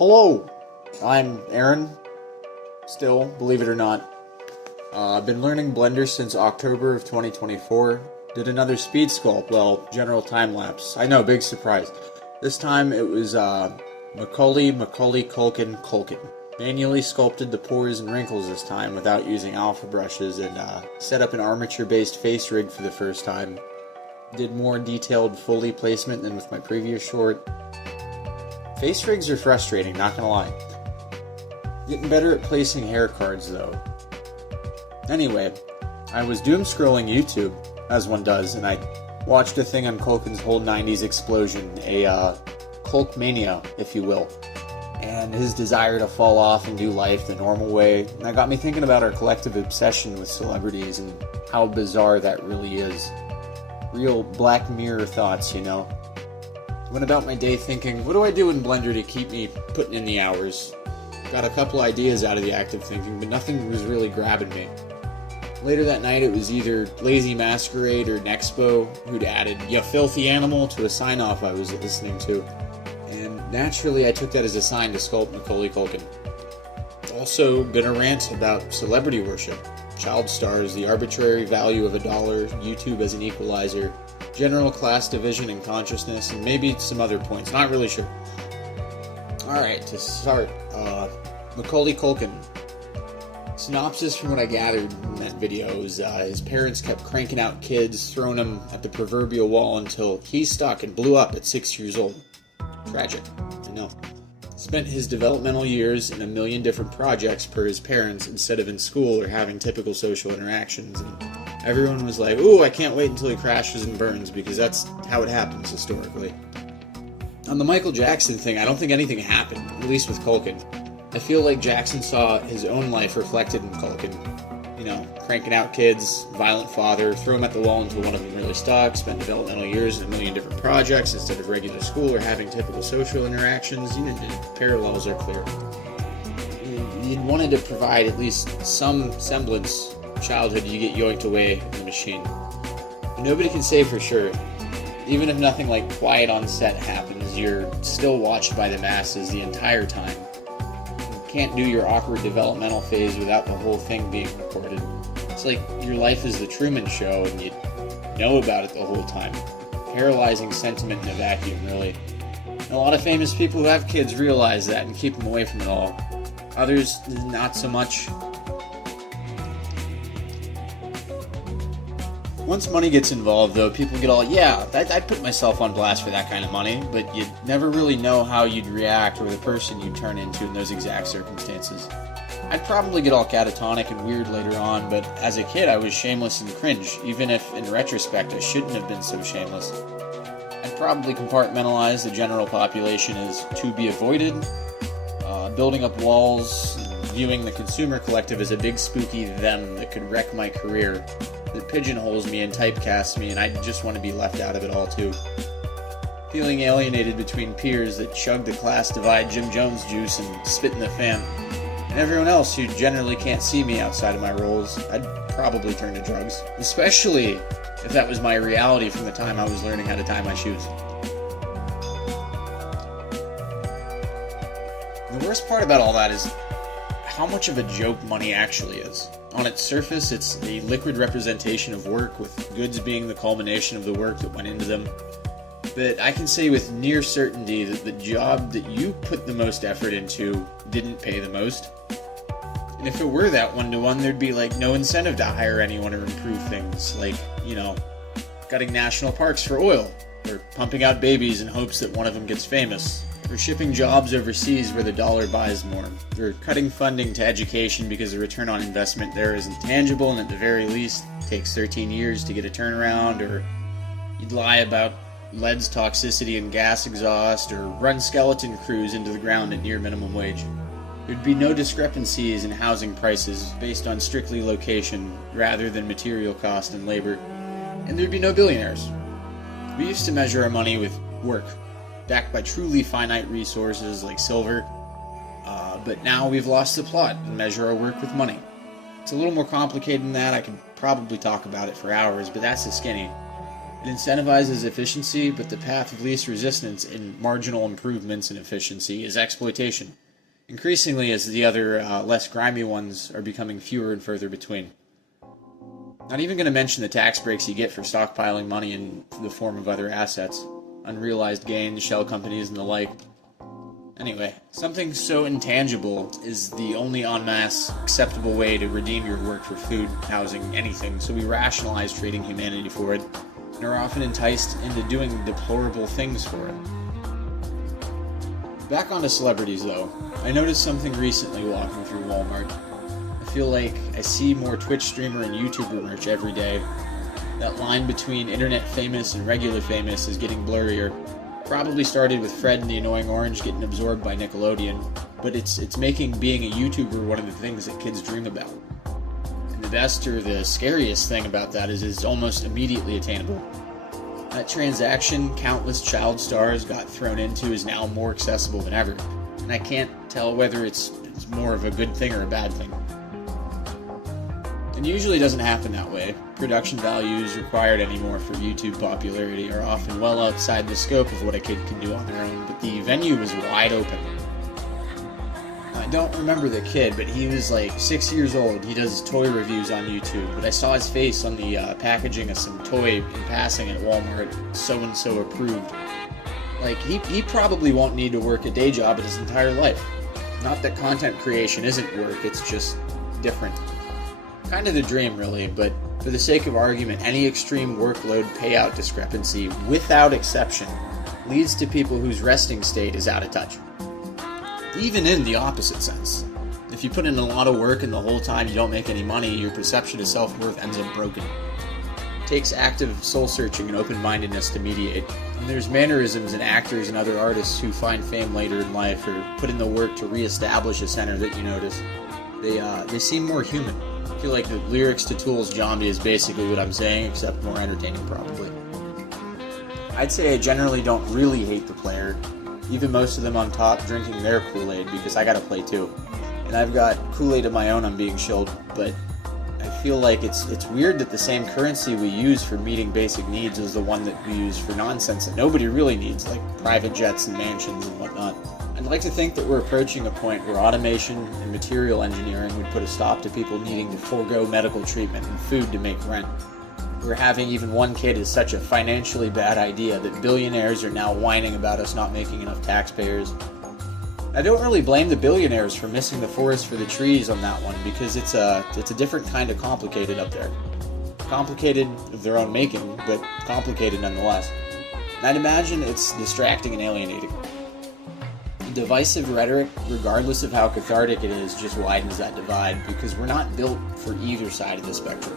Hello, I'm Aaron, still, believe it or not. I've been learning Blender since October of 2024. Did another speed sculpt, well, general time-lapse. I know, big surprise. This time it was Macaulay, Culkin. Manually sculpted the pores and wrinkles this time without using alpha brushes and set up an armature-based face rig for the first time. Did more detailed Foley placement than with my previous short. Face rigs are frustrating, not gonna lie. Getting better at placing hair cards though. Anyway, I was doom scrolling YouTube, as one does, and I watched a thing on Culkin's whole 90s explosion, a cult mania, if you will, and his desire to fall off and do life the normal way. And that got me thinking about our collective obsession with celebrities and how bizarre that really is. Real Black Mirror thoughts, you know. Went about my day thinking, what do I do in Blender to keep me putting in the hours? Got a couple ideas out of the act of thinking, but nothing was really grabbing me. Later that night it was either Lazy Masquerade or Nexpo who'd added "Ya Filthy Animal" to a sign-off I was listening to. And naturally I took that as a sign to sculpt Macaulay Culkin. Also gonna rant about celebrity worship. Child stars, the arbitrary value of $1, YouTube as an equalizer, general class division and consciousness, and maybe some other points, not really sure. Alright, to start, Macaulay Culkin. Synopsis from what I gathered in that video is his parents kept cranking out kids, throwing them at the proverbial wall until he stuck and blew up at 6 years old. Tragic, I know. Spent his developmental years in a million different projects per his parents instead of in school or having typical social interactions, and everyone was like, ooh, I can't wait until he crashes and burns, because that's how it happens historically. On the Michael Jackson thing, I don't think anything happened, at least with Culkin. I feel like Jackson saw his own life reflected in Culkin. You know, cranking out kids, violent father, throw him at the wall until one of them really stuck, spent developmental years in a million different projects instead of regular school or having typical social interactions. You know, the parallels are clear. He wanted to provide at least some semblance of childhood. You get yoinked away in the machine. But nobody can say for sure. Even if nothing like quiet on set happens, you're still watched by the masses the entire time. Can't do your awkward developmental phase without the whole thing being recorded. It's like your life is the Truman Show and you know about it the whole time. Paralyzing sentiment in a vacuum, really. And a lot of famous people who have kids realize that and keep them away from it all. Others, not so much. Once money gets involved, though, people get all, yeah, I'd put myself on blast for that kind of money, but you'd never really know how you'd react or the person you'd turn into in those exact circumstances. I'd probably get all catatonic and weird later on, but as a kid I was shameless and cringe, even if in retrospect I shouldn't have been so shameless. I'd probably compartmentalize the general population as to be avoided, building up walls, and viewing the consumer collective as a big spooky them that could wreck my career, that pigeonholes me and typecasts me, and I just want to be left out of it all too. Feeling alienated between peers that chug the class divide Jim Jones juice and spit in the fan, and everyone else who generally can't see me outside of my roles, I'd probably turn to drugs. Especially if that was my reality from the time I was learning how to tie my shoes. The worst part about all that is how much of a joke money actually is. On its surface, it's the liquid representation of work, with goods being the culmination of the work that went into them. But I can say with near certainty that the job that you put the most effort into didn't pay the most. And if it were that one-to-one, there'd be like no incentive to hire anyone or improve things, like, you know, gutting national parks for oil, or pumping out babies in hopes that one of them gets famous, or shipping jobs overseas where the dollar buys more, or cutting funding to education because the return on investment there isn't tangible and at the very least takes 13 years to get a turnaround, or you'd lie about lead's toxicity in gas exhaust, or run skeleton crews into the ground at near minimum wage. There'd be no discrepancies in housing prices based on strictly location rather than material cost and labor, and there'd be no billionaires. We used to measure our money with work, backed by truly finite resources like silver, but now we've lost the plot and measure our work with money. It's a little more complicated than that. I could probably talk about it for hours, but that's the skinny. It incentivizes efficiency, but the path of least resistance in marginal improvements in efficiency is exploitation, increasingly as the other, less grimy ones are becoming fewer and further between. Not even going to mention the tax breaks you get for stockpiling money in the form of other assets, unrealized gains, shell companies, and the like. Anyway, something so intangible is the only en masse acceptable way to redeem your work for food, housing, anything, so we rationalize trading humanity for it, and are often enticed into doing deplorable things for it. Back onto celebrities, though. I noticed something recently walking through Walmart. I feel like I see more Twitch streamer and YouTuber merch every day. That line between internet famous and regular famous is getting blurrier. Probably started with Fred and the Annoying Orange getting absorbed by Nickelodeon, but it's making being a YouTuber one of the things that kids dream about. And the best or the scariest thing about that is it's almost immediately attainable. That transaction countless child stars got thrown into is now more accessible than ever, and I can't tell whether it's more of a good thing or a bad thing. It usually doesn't happen that way. Production values required anymore for YouTube popularity are often well outside the scope of what a kid can do on their own, but the venue was wide open. I don't remember the kid, but he was like 6 years old. He does toy reviews on YouTube, but I saw his face on the packaging of some toy in passing at Walmart, so-and-so approved. Like, he probably won't need to work a day job in his entire life. Not that content creation isn't work, it's just different. Kind of the dream, really, but for the sake of argument, any extreme workload payout discrepancy, without exception, leads to people whose resting state is out of touch. Even in the opposite sense. If you put in a lot of work and the whole time you don't make any money, your perception of self-worth ends up broken. It takes active soul-searching and open-mindedness to mediate. And there's mannerisms in actors and other artists who find fame later in life or put in the work to re-establish a center that you notice. They seem more human. I feel like the lyrics to Tool's Zombie is basically what I'm saying, except more entertaining probably. I'd say I generally don't really hate the player, even most of them on top drinking their Kool-Aid, because I gotta play too. And I've got Kool-Aid of my own I'm being shilled, but I feel like it's weird that the same currency we use for meeting basic needs is the one that we use for nonsense that nobody really needs, like private jets and mansions and whatnot. I'd like to think that we're approaching a point where automation and material engineering would put a stop to people needing to forego medical treatment and food to make rent. Where having even one kid is such a financially bad idea that billionaires are now whining about us not making enough taxpayers. I don't really blame the billionaires for missing the forest for the trees on that one, because it's a different kind of complicated up there. Complicated of their own making, but complicated nonetheless. And I'd imagine it's distracting and alienating. Divisive rhetoric, regardless of how cathartic it is, just widens that divide because we're not built for either side of the spectrum.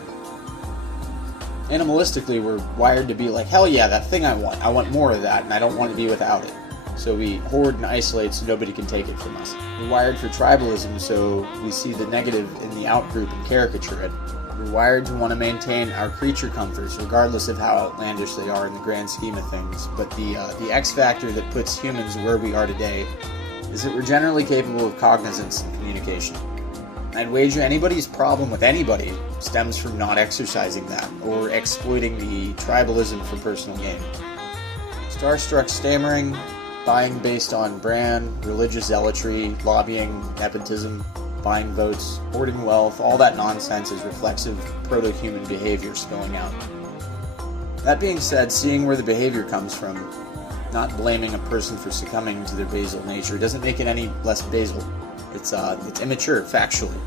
Animalistically, we're wired to be like, hell yeah, that thing I want more of that, and I don't want to be without it. So we hoard and isolate so nobody can take it from us. We're wired for tribalism, so we see the negative in the outgroup and caricature it. We're wired to want to maintain our creature comforts, regardless of how outlandish they are in the grand scheme of things. But the X factor that puts humans where we are today is that we're generally capable of cognizance and communication. I'd wager anybody's problem with anybody stems from not exercising that, or exploiting the tribalism for personal gain. Starstruck stammering, buying based on brand, religious zealotry, lobbying, nepotism, buying votes, hoarding wealth, all that nonsense is reflexive proto-human behavior spilling out. That being said, seeing where the behavior comes from, not blaming a person for succumbing to their basal nature, doesn't make it any less basal. It's immature, factually.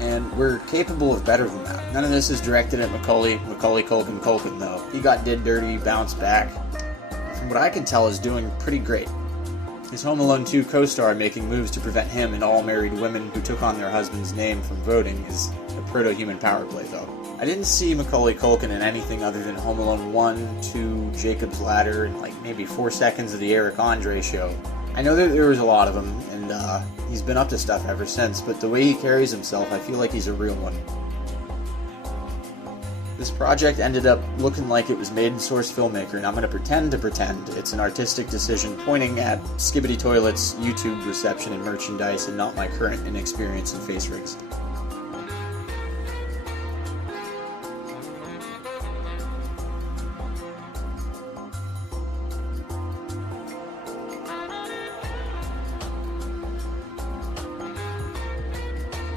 And we're capable of better than that. None of this is directed at Macaulay Culkin, though. He got did dirty, bounced back. From what I can tell, is doing pretty great. His Home Alone 2 co-star making moves to prevent him and all married women who took on their husband's name from voting is a proto-human power play, though. I didn't see Macaulay Culkin in anything other than Home Alone 1, 2, Jacob's Ladder, and like maybe 4 seconds of the Eric Andre show. I know that there was a lot of them, and he's been up to stuff ever since, but the way he carries himself, I feel like he's a real one. This project ended up looking like it was made in source filmmaker, and I'm going to pretend it's an artistic decision pointing at Skibbity Toilet's YouTube reception and merchandise and not my current inexperience in face rigs.